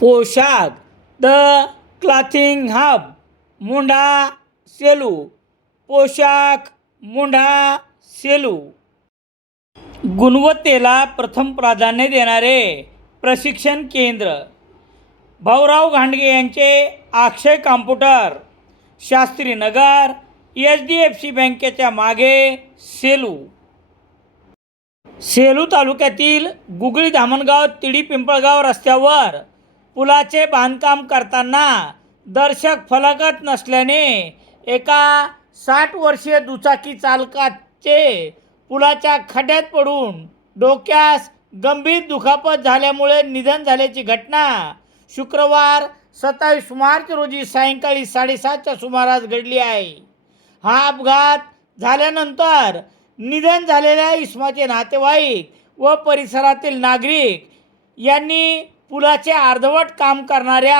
पोशाख the clothing hub मुंढा Selu. पोशाख मुंढा सेलू. गुणवत्तेला प्रथम प्राधान्य देणारे प्रशिक्षण केंद्र. भाऊराव घांडगे यांचे अक्षय कॉम्प्युटर, शास्त्रीनगर, HDFC बँकेच्या मागे, सेलू. सेलू तालुक्यातील गुगळी धामणगाव तिडी पिंपळगाव रस्त्यावर पुलाचे बांधकाम करताना दर्शक फलकच नसल्याने एका 60 वर्षीय दुचाकी चालकाचे पुलाच्या खड्ड्यात पडून डोक्यास गंभीर दुखापत झाल्यामुळे निधन झाल्याची घटना शुक्रवार 27 मार्च रोजी सायंकाळी 7:30च्या सुमारास घडली आहे. हा अपघात झाल्यानंतर निधन झालेल्या इसमाचे नातेवाईक व परिसरातील नागरिक यांनी पुलाचे अर्धवट काम करणाऱ्या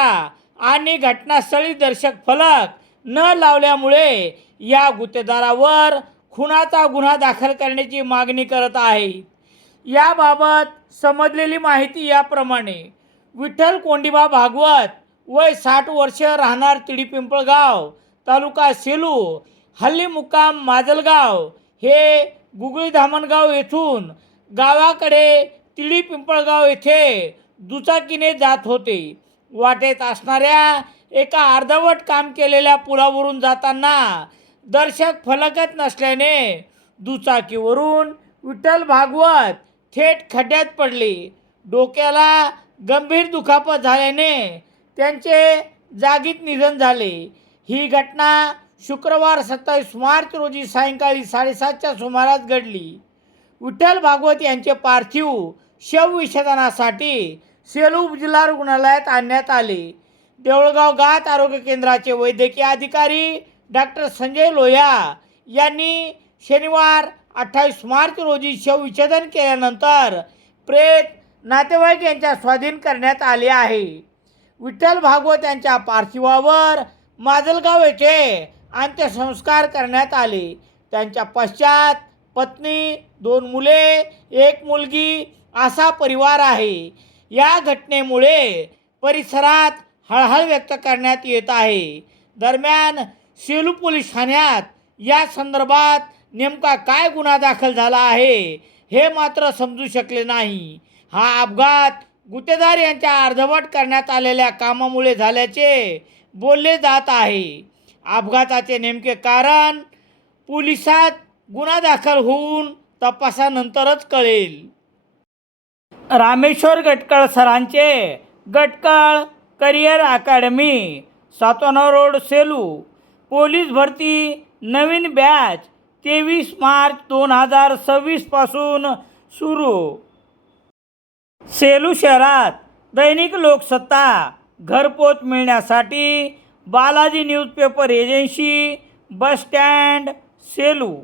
आणि घटनास्थळी दर्शक फलक न लावल्यामुळे या गुत्तेदारावर खुनाचा गुन्हा दाखल करण्याची मागणी करत आहेत. याबाबत समजलेली माहिती याप्रमाणे. विठ्ठल कोंडीबा भागवत, वय 60 वर्ष, राहणार तिडी पिंपळगाव, तालुका सेलू, हल्ली मुक्काम माजलगाव, हे गुगळी धामणगाव येथून गावाकडे तिडी पिंपळगाव येथे दुचाकीने जात होते. वाटेत असणाऱ्या एका अर्धवट काम केलेल्या पुलावरून जाताना दर्शक फलकच नसल्याने दुचाकीवरून विठ्ठल भागवत थेट खड्ड्यात पडले. डोक्याला गंभीर दुखापत झाल्याने त्यांचे जागीच निधन झाले. ही घटना शुक्रवार 27 मार्च रोजी सायंकाळी 7:30च्या सुमारास घडली. विठ्ठल भागवत यांचे पार्थिव शवविच्छेदनासाठी सेलू उपजिल्हा रुग्णालयात आणण्यात आले. देऊळगाव घाट आरोग्य केंद्राचे वैद्यकीय अधिकारी डॉक्टर संजय लोया यांनी शनिवार 28 मार्च रोजी शवविच्छेदन केल्यानंतर प्रेत नातेवाईक यांच्या स्वाधीन करण्यात आले आहे. विठ्ठल भागवत यांच्या पार्थिवावर माजलगाव येथे अंत्यसंस्कार करण्यात आले. त्यांच्या पश्चात पत्नी, 2 मुले, 1 मुलगी असा परिवार आहे. या घटनेमुळे परिसरात हळहळ व्यक्त करण्यात येत आहे. दरम्यान सेलू पोलीस ठाण्यात या संदर्भात नेमका काय गुन्हा दाखल झाला आहे हे मात्र समजू शकले नाही. हा अपघात गुत्तेदार यांच्या अर्धवट करण्यात आलेल्या कामामुळे झाल्याचे बोलले जात आहे. अपघाताचे नेमके कारण पोलिसात गुन्हा दाखल होऊन तपासानंतरच कळेल. रामेश्वर गटकळ सरांचे Gatkal career academy, Satona road, Selu. Police भरती नवीन बॅच 23 मार्च 2026 पासून सुरू. सेलू शहरात दैनिक लोकसत्ता घरपोच मिळण्यासाठी Balaji newspaper agency, bus stand, Selu.